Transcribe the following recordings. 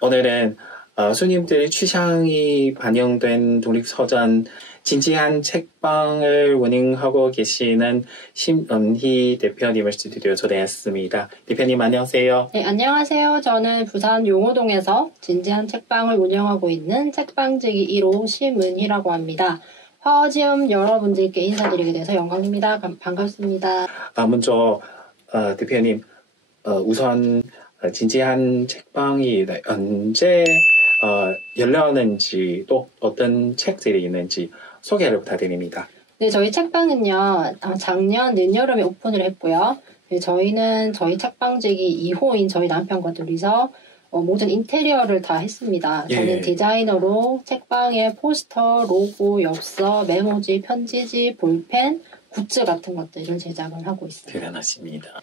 오늘은 손님들의 취향이 반영된 독립서점 진지한 책방을 운영하고 계시는 심은희 대표님을 스튜디오에 초대했습니다. 대표님 안녕하세요. 네, 안녕하세요. 저는 부산 용호동에서 진지한 책방을 운영하고 있는 책방지기 1호 심은희라고 합니다. 화어지음 여러분들께 인사드리게 돼서 영광입니다. 반갑습니다. 먼저 대표님 우선 진지한 책방이 언제 열렸는지 또 어떤 책들이 있는지 소개를 부탁드립니다. 네, 저희 책방은요 작년 늦여름에 오픈을 했고요. 네, 저희는 저희 책방지기 2호인 저희 남편과 둘이서 모든 인테리어를 다 했습니다. 예. 저는 디자이너로 책방에 포스터, 로고, 엽서, 메모지, 편지지, 볼펜, 굿즈 같은 것들을 제작을 하고 있습니다. 대단하십니다.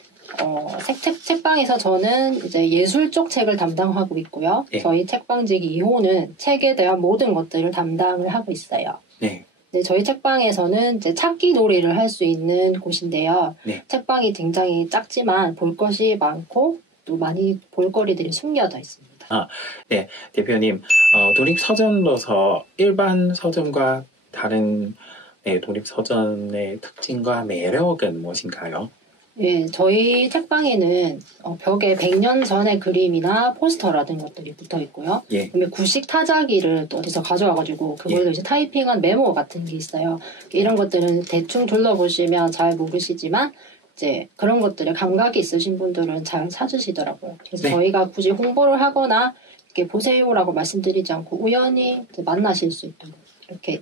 책방에서 저는 이제 예술 쪽 책을 담당하고 있고요. 예. 저희 책방지기 2호는 책에 대한 모든 것들을 담당을 하고 있어요. 네. 네, 저희 책방에서는 이제 찾기 놀이를 할 수 있는 곳인데요. 네. 책방이 굉장히 작지만 볼 것이 많고 또 많이 볼거리들이 숨겨져 있습니다. 네, 대표님, 독립서점으로서 일반 서점과 다른 독립서점의 특징과 매력은 무엇인가요? 예, 저희 책방에는 벽에 100년 전의 그림이나 포스터라든 것들이 붙어 있고요. 예. 그다음에 구식 타자기를 또 어디서 가져와가지고 그걸로 예. 이제 타이핑한 메모 같은 게 있어요. 이런 것들은 대충 둘러보시면 잘 모르시지만 이제 그런 것들에 감각이 있으신 분들은 잘 찾으시더라고요. 그래서 네. 저희가 굳이 홍보를 하거나 이렇게 보세요라고 말씀드리지 않고 우연히 이제 만나실 수 있도록 이렇게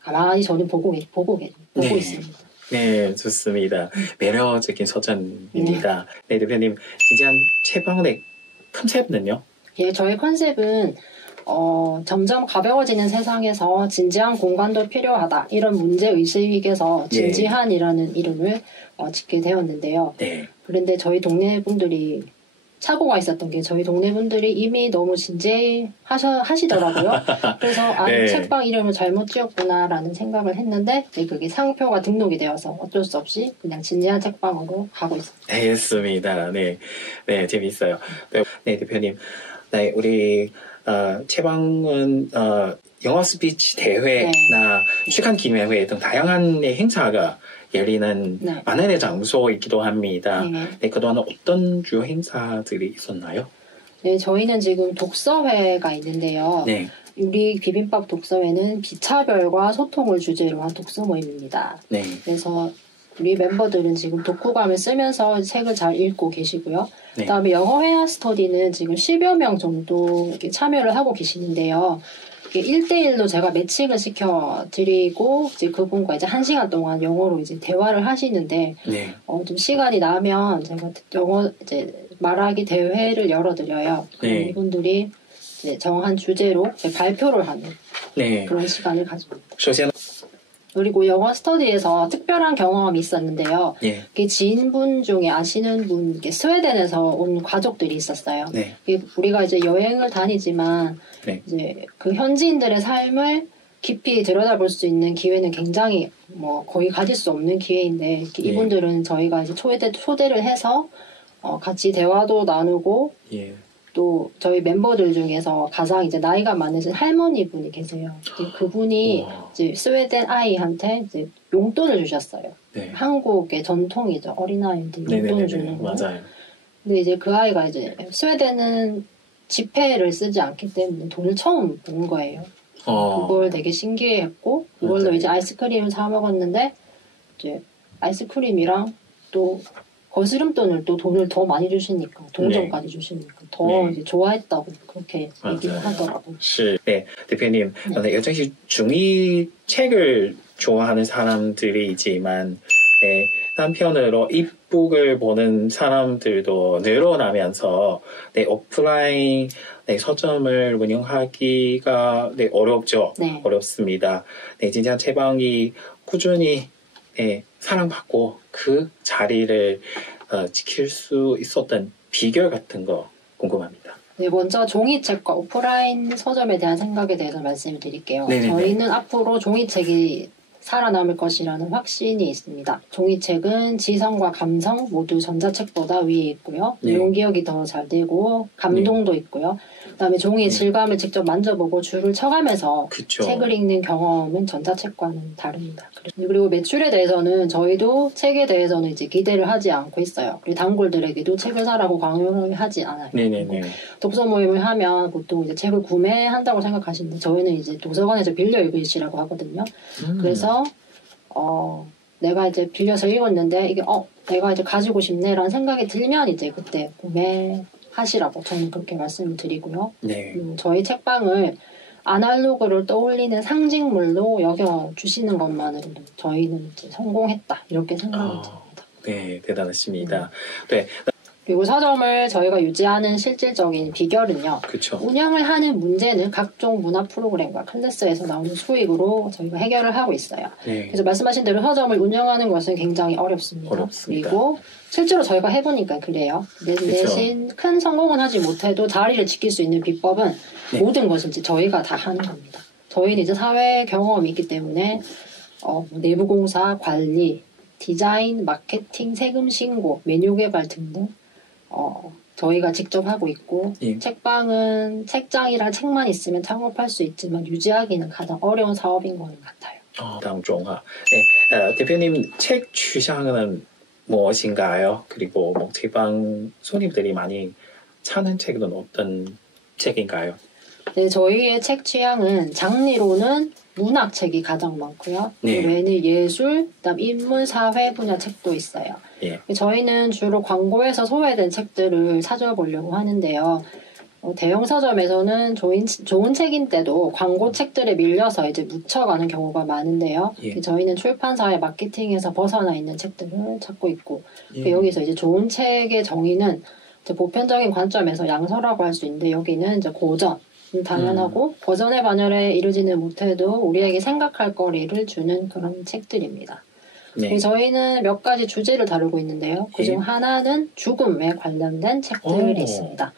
가만히 저는 보고 네. 있습니다. 네, 좋습니다. 매력적인 서점입니다. 네, 대표님, 진지한 책방의 컨셉은요? 예, 저희 컨셉은 점점 가벼워지는 세상에서 진지한 공간도 필요하다. 이런 문제의식에서 진지한이라는 이름을 짓게 되었는데요. 네. 그런데 저희 동네 분들이 착오가 있었던 게 저희 동네 분들이 이미 너무 진지하시더라고요. 그래서 네. 책방 이름을 잘못 지었구나라는 생각을 했는데 그게 상표가 등록이 되어서 어쩔 수 없이 그냥 진지한 책방으로 가고 있습니다. 알겠습니다. 네, 네, 재미있어요. 네, 대표님, 네, 우리 책방은 영어 스피치 대회나 출간 기념회 등 다양한 행사가 열리는 만연의 장소이기도 합니다. 네, 그동안 어떤 주요 행사들이 있었나요? 네, 저희는 지금 독서회가 있는데요. 네. 우리 비빔밥 독서회는 비차별과 소통을 주제로 한 독서 모임입니다. 네. 그래서 우리 멤버들은 지금 독후감을 쓰면서 책을 잘 읽고 계시고요. 네. 그다음에 영어 회화 스터디는 지금 10여 명 정도 이렇게 참여를 하고 계시는데요. 1대1로 제가 매칭을 시켜드리고, 이제 그분과 이제 1시간 동안 영어로 이제 대화를 하시는데, 네. 좀 시간이 나면 제가 영어 이제 말하기 대회를 열어드려요. 네. 이분들이 이제 정한 주제로 이제 발표를 하는 그런 시간을 가집니다. 그리고 영어 스터디에서 특별한 경험이 있었는데요. 지인분 중에 아시는 분, 스웨덴에서 온 가족들이 있었어요. 우리가 이제 여행을 다니지만 이제 그 현지인들의 삶을 깊이 들여다볼 수 있는 기회는 굉장히 거의 가질 수 없는 기회인데 이분들은 저희가 이제 초대를 해서 같이 대화도 나누고 또 저희 멤버들 중에서 가장 이제 나이가 많으신 할머니 분이 계세요. 그분이 이제 스웨덴 아이한테 이제 용돈을 주셨어요. 한국의 전통이죠. 어린아이한테 용돈을 주는 거. 맞아요. 근데 이제 그 아이가 이제 스웨덴은 지폐를 쓰지 않기 때문에 돈을 처음 본 거예요. 그걸 되게 신기해했고 그걸로 맞아요. 이제 아이스크림을 사 먹었는데 이제 아이스크림이랑 또 거스름돈을 또 돈을 더 많이 주시니까 동전까지 주시니까 더 이제 좋아했다고 그렇게 얘기를 하더라고요. 네, 대표님, 여전히 중이 책을 좋아하는 사람들이 있지만 한편으로 이북을 보는 사람들도 늘어나면서 오프라인 서점을 운영하기가 어렵죠. 어렵습니다. 진짜 책방이 꾸준히 사랑받고 그 자리를 지킬 수 있었던 비결 같은 거 궁금합니다. 네, 먼저 종이책과 오프라인 서점에 대한 생각에 대해서 말씀을 드릴게요. 네네네. 저희는 앞으로 종이책이 살아남을 것이라는 확신이 있습니다. 종이책은 지성과 감성 모두 전자책보다 위에 있고요. 내용 기억이 더 잘 되고 감동도 있고요. 그다음에 종이의 질감을 직접 만져보고 줄을 쳐가면서 그쵸. 책을 읽는 경험은 전자책과는 다릅니다. 그리고 매출에 대해서는 저희도 책에 대해서는 이제 기대를 하지 않고 있어요. 그리고 단골들에게도 책을 사라고 강요를 하지 않아요. 네네네. 독서 모임을 하면 보통 이제 책을 구매한다고 생각하시는데 저희는 이제 도서관에서 빌려 읽으시라고 하거든요. 그래서 내가 이제 빌려서 읽었는데 이게 내가 이제 가지고 싶네라는 생각이 들면 이제 그때 구매하시라고 저는 그렇게 말씀을 드리고요. 네. 저희 책방을 아날로그를 떠올리는 상징물로 여겨주시는 것만으로도 저희는 이제 성공했다 이렇게 생각이 듭니다. 네, 대단하십니다. 네. 그리고 서점을 저희가 유지하는 실질적인 비결은요. 그쵸. 운영을 하는 문제는 각종 문화 프로그램과 클래스에서 나오는 수익으로 저희가 해결을 하고 있어요. 네. 그래서 말씀하신 대로 서점을 운영하는 것은 굉장히 어렵습니다. 그리고 실제로 저희가 해보니까 그래요. 대신 큰 성공은 하지 못해도 자리를 지킬 수 있는 비법은 네. 모든 것을 이제 저희가 다 하는 겁니다. 저희는 이제 사회 경험이 있기 때문에 내부 공사, 관리, 디자인, 마케팅, 세금 신고, 메뉴 개발 등등 저희가 직접 하고 있고 예. 책방은 책장이랑 책만 있으면 창업할 수 있지만 유지하기는 가장 어려운 사업인 것 같아요. 다음 종아. 네, 대표님 책 취향은 무엇인가요? 그리고 뭐 책방 손님들이 많이 찾는 책은 어떤 책인가요? 네, 저희의 책 취향은 장르로는 문학책이 가장 많고요. 네. 외에는 예술, 그다음 인문, 사회 분야 책도 있어요. 예. 저희는 주로 광고에서 소외된 책들을 찾아보려고 하는데요. 대형 서점에서는 좋은 책인데도 광고 책들에 밀려서 이제 묻혀가는 경우가 많은데요. 예. 저희는 출판사의 마케팅에서 벗어나 있는 책들을 찾고 있고 예. 여기서 이제 좋은 책의 정의는 이제 보편적인 관점에서 양서라고 할 수 있는데 여기는 이제 고전. 당연하고 고전의 반열에 이르지는 못해도 우리에게 생각할 거리를 주는 그런 책들입니다. 네. 저희는 몇 가지 주제를 다루고 있는데요. 그중 하나는 죽음에 관련된 책들이 있습니다.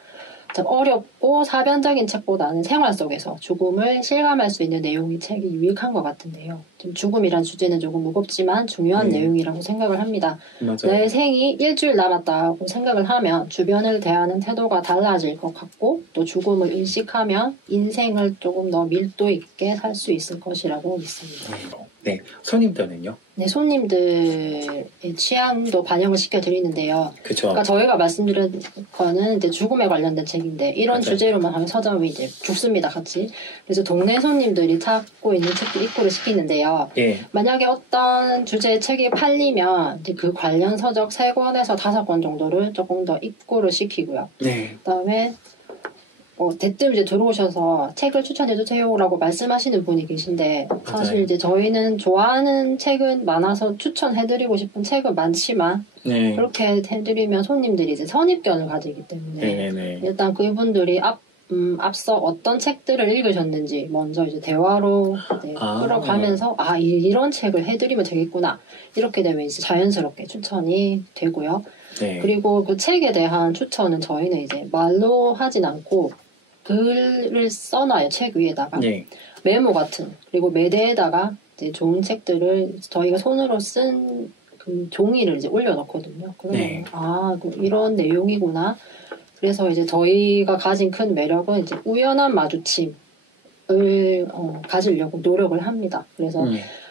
어렵고 사변적인 책보다는 생활 속에서 죽음을 실감할 수 있는 내용이 책이 유익한 것 같은데요. 죽음이란 주제는 조금 무겁지만 중요한 내용이라고 생각을 합니다. 맞아요. 내 생이 일주일 남았다고 생각을 하면 주변을 대하는 태도가 달라질 것 같고 또 죽음을 인식하면 인생을 조금 더 밀도 있게 살 수 있을 것이라고 믿습니다. 네, 손님들은요? 네, 손님들의 취향도 반영을 시켜드리는데요. 그쵸. 그러니까 저희가 말씀드린 거는 이제 죽음에 관련된 책인데 이런 맞아요. 주제로만 하면 서점이 이제 죽습니다, 같이. 그래서 동네 손님들이 찾고 있는 책들 입고를 시키는데요. 예. 만약에 어떤 주제의 책이 팔리면 이제 그 관련 서적 3권에서 5권 정도를 조금 더 입고를 시키고요. 네. 그다음에 대뜸 이제 들어오셔서 책을 추천해주세요라고 말씀하시는 분이 계신데 사실 맞아요. 이제 저희는 좋아하는 책은 많아서 추천해드리고 싶은 책은 많지만 네. 그렇게 해드리면 손님들이 이제 선입견을 가지기 때문에 네네. 일단 그분들이 앞서 어떤 책들을 읽으셨는지 먼저 이제 대화로 끌어가면서 이런 책을 해드리면 되겠구나 이렇게 되면 이제 자연스럽게 추천이 되고요. 네. 그리고 그 책에 대한 추천은 저희는 이제 말로 하진 않고 글을 써놔요. 책 위에다가 네. 메모 같은 그리고 매대에다가 이제 좋은 책들을 저희가 손으로 쓴 그 종이를 이제 올려놓거든요. 그러면 네. 이런 내용이구나. 그래서 이제 저희가 가진 큰 매력은 이제 우연한 마주침을 가지려고 노력을 합니다. 그래서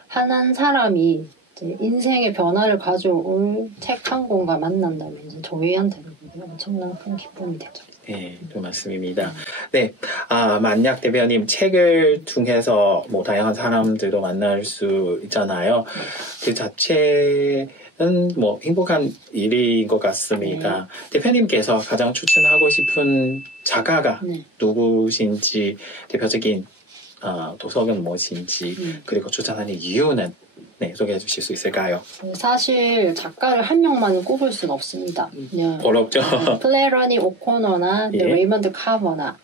한 사람이 이제 인생의 변화를 가져올 책 한 권과 만난다면 이제 저희한테는 엄청난 큰 기쁨이 되죠. 네, 그 말씀입니다. 네, 만약 대표님 책을 통해서 뭐 다양한 사람들도 만날 수 있잖아요. 그 자체는 뭐 행복한 일인 것 같습니다. 대표님께서 가장 추천하고 싶은 작가가 누구신지, 대표적인 도서는 무엇인지, 그리고 추천하는 이유는 소개해 주실 수 있을까요? 사실 작가를 한 명만 꼽을 수는 없습니다. 어렵죠. 플래러니 오코너나 레이먼드 카버나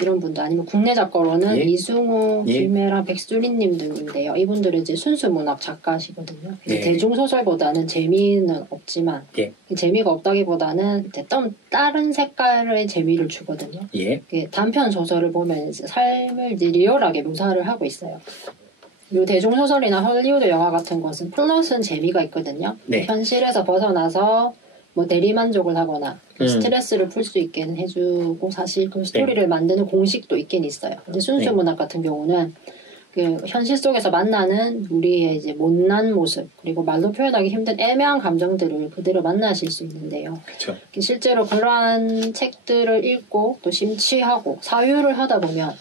이런 분들 아니면 국내 작가로는 이승우, 김혜라, 백수리님 등인데요. 이분들은 이제 순수 문학 작가시거든요. 대중소설보다는 재미는 없지만 재미가 없다기보다는 이제 다른 색깔의 재미를 주거든요. 단편 소설을 보면 이제 삶을 이제 리얼하게 묘사를 하고 있어요. 요 대중소설이나 헐리우드 영화 같은 것은 플롯은 재미가 있거든요. 네. 현실에서 벗어나서 뭐 대리만족을 하거나 스트레스를 풀 수 있게 해주고 사실 그 스토리를 만드는 공식도 있긴 있어요. 근데 순수문학 같은 경우는 그 현실 속에서 만나는 우리의 이제 못난 모습 그리고 말로 표현하기 힘든 애매한 감정들을 그대로 만나실 수 있는데요. 그쵸. 실제로 그러한 책들을 읽고 또 심취하고 사유를 하다 보면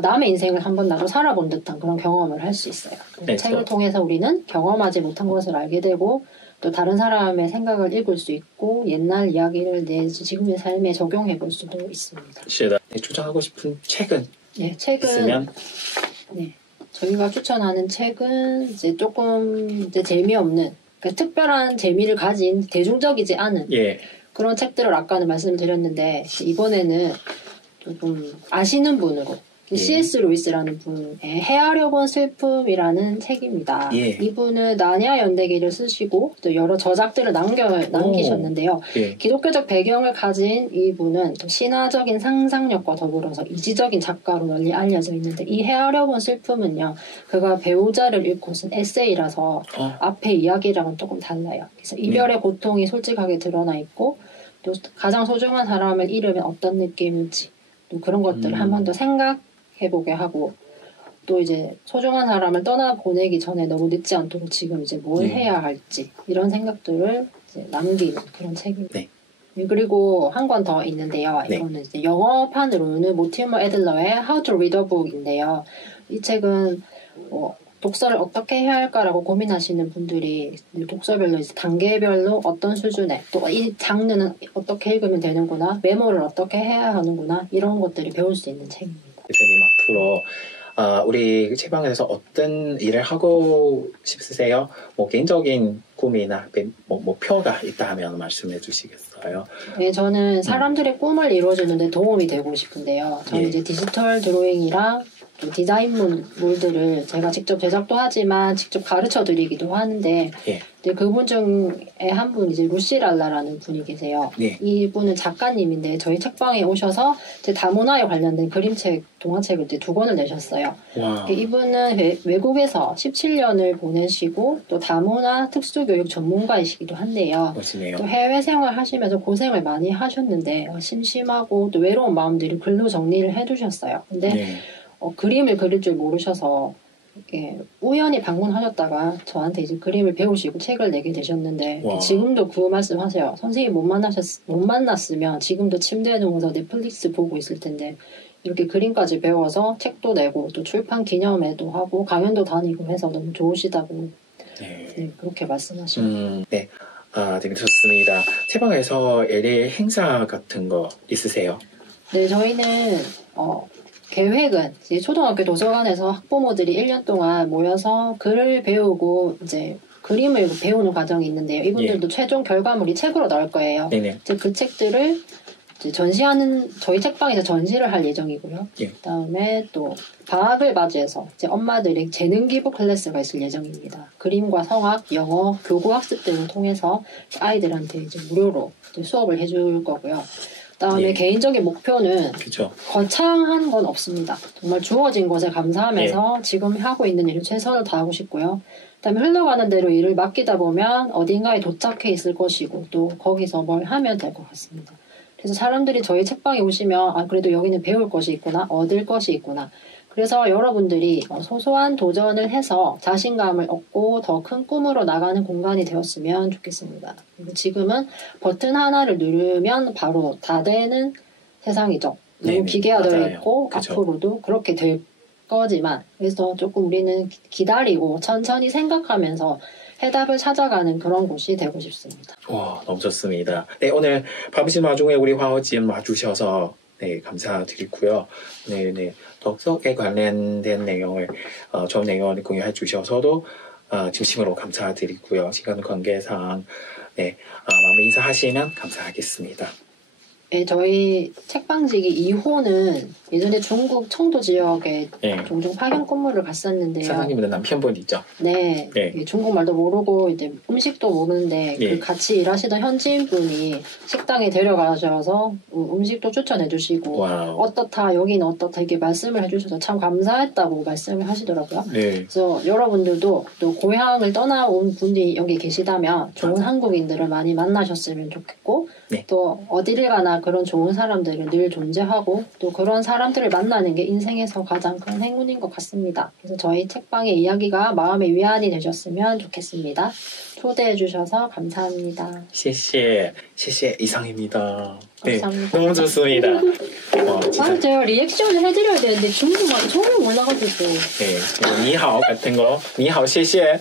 남의 인생을 한번 나도 살아본 듯한 그런 경험을 할 수 있어요. 책을 통해서 우리는 경험하지 못한 것을 알게 되고 또 다른 사람의 생각을 읽을 수 있고 옛날 이야기를 내 지금의 삶에 적용해 볼 수도 있습니다. 추천하고 싶은 책은? 네, 책은 있으면? 네, 저희가 추천하는 책은 이제 조금 이제 재미없는 그러니까 특별한 재미를 가진 대중적이지 않은 그런 책들을 아까는 말씀드렸는데 이번에는 조금 아시는 분으로 C.S. 루이스라는 분의 헤아려 본 슬픔이라는 책입니다. 이분은 나니아 연대기를 쓰시고 또 여러 저작들을 남기셨는데요. 기독교적 배경을 가진 이분은 또 신화적인 상상력과 더불어서 이지적인 작가로 널리 알려져 있는데 이 헤아려 본 슬픔은요. 그가 배우자를 잃고 쓴 에세이라서 앞에 이야기랑은 조금 달라요. 그래서 이별의 고통이 솔직하게 드러나 있고 또 가장 소중한 사람을 잃으면 어떤 느낌일지 또 그런 것들을 한 번 더 생각해보게 하고 또 이제 소중한 사람을 떠나보내기 전에 너무 늦지 않도록 지금 이제 뭘 해야 할지 이런 생각들을 이제 남기는 그런 책입니다. 그리고 한 권 더 있는데요. 이거는 이제 영어판으로는 모티머 애들러의 How to Read a Book인데요. 이 책은 독서를 어떻게 해야 할까라고 고민하시는 분들이 독서별로 이제 단계별로 어떤 수준에 또 이 장르는 어떻게 읽으면 되는구나 메모를 어떻게 해야 하는구나 이런 것들을 배울 수 있는 책입니다. 대표님 앞으로 우리 책방에서 어떤 일을 하고 싶으세요? 뭐 개인적인 꿈이나 목표가 있다면 말씀해 주시겠어요? 네, 저는 사람들의 꿈을 이루어주는 데 도움이 되고 싶은데요. 저는 이제 디지털 드로잉이랑 디자인물들을 제가 직접 제작도 하지만 직접 가르쳐 드리기도 하는데 그분 중에 한 분 이제 루시랄라라는 분이 계세요. 이분은 작가님인데 저희 책방에 오셔서 제 다문화에 관련된 그림책, 동화책을 2권을 내셨어요. 이분은 외국에서 17년을 보내시고 또 다문화 특수교육 전문가이시기도 한데요. 또 해외 생활 하시면서 고생을 많이 하셨는데 심심하고 또 외로운 마음들이 글로 정리를 해두셨어요. 근데 그림을 그릴 줄 모르셔서 우연히 방문하셨다가 저한테 이제 그림을 배우시고 책을 내게 되셨는데 지금도 그 말씀 하세요. 선생님 못 만났으면 지금도 침대에 누워서 넷플릭스 보고 있을 텐데 이렇게 그림까지 배워서 책도 내고 또 출판 기념회도 하고 강연도 다니고 해서 너무 좋으시다고 그렇게 말씀하시네요. 되게 좋습니다. 책방에서 LA 행사 같은 거 있으세요? 네, 저희는 계획은 이제 초등학교 도서관에서 학부모들이 1년 동안 모여서 글을 배우고 이제 그림을 배우는 과정이 있는데요. 이분들도 최종 결과물이 책으로 나올 거예요. 이제 그 책들을 이제 전시하는 저희 책방에서 전시를 할 예정이고요. 그다음에 또 방학을 맞이해서 이제 엄마들의 재능 기부 클래스가 있을 예정입니다. 그림과 성악, 영어, 교구 학습 등을 통해서 아이들한테 이제 무료로 이제 수업을 해줄 거고요. 그다음에 개인적인 목표는 거창한 건 없습니다. 정말 주어진 것에 감사하면서 지금 하고 있는 일을 최선을 다하고 싶고요. 그다음에 흘러가는 대로 일을 맡기다 보면 어딘가에 도착해 있을 것이고 또 거기서 뭘 하면 될 것 같습니다. 그래서 사람들이 저희 책방에 오시면 그래도 여기는 배울 것이 있구나, 얻을 것이 있구나. 그래서 여러분들이 소소한 도전을 해서 자신감을 얻고 더 큰 꿈으로 나가는 공간이 되었으면 좋겠습니다. 그리고 지금은 버튼 하나를 누르면 바로 다 되는 세상이죠. 너무 기계화되어 있고 앞으로도 그렇게 될 거지만 그래서 조금 우리는 기다리고 천천히 생각하면서 해답을 찾아가는 그런 곳이 되고 싶습니다. 와, 너무 좋습니다. 오늘 바쁘신 와중에 우리 화오지연 와주셔서 감사드리고요. 독서에 관련된 내용을 좋은 내용을 공유해 주셔서도 진심으로 감사드리고요. 시간 관계상 마무리 인사하시면 감사하겠습니다. 네, 저희 책방지기 2호는 예전에 중국 청도 지역에 네. 종종 파견 근무를 갔었는데요. 사장님은 남편분이죠? 네, 네. 중국말도 모르고 이제 음식도 모르는데 네. 그 같이 일하시던 현지인분이 식당에 데려가셔서 음식도 추천해주시고 와우. 어떻다 여기는 어떻다 이렇게 말씀을 해주셔서 참 감사했다고 말씀을 하시더라고요. 네. 그래서 여러분들도 또 고향을 떠나온 분이 여기 계시다면 좋은 한국인들을 많이 만나셨으면 좋겠고 네. 또 어디를 가나 그런 좋은 사람들은 늘 존재하고 또 그런 사람들을 만나는 게 인생에서 가장 큰 행운인 것 같습니다. 그래서 저희 책방의 이야기가 마음의 위안이 되셨으면 좋겠습니다. 초대해 주셔서 감사합니다. 谢谢 이상입니다. 감사합니다. 네, 너무 좋습니다. 제가 리액션을 해드려야 되는데 중국말 전혀 몰라가지고. 네, 你好 같은 거, 你好谢谢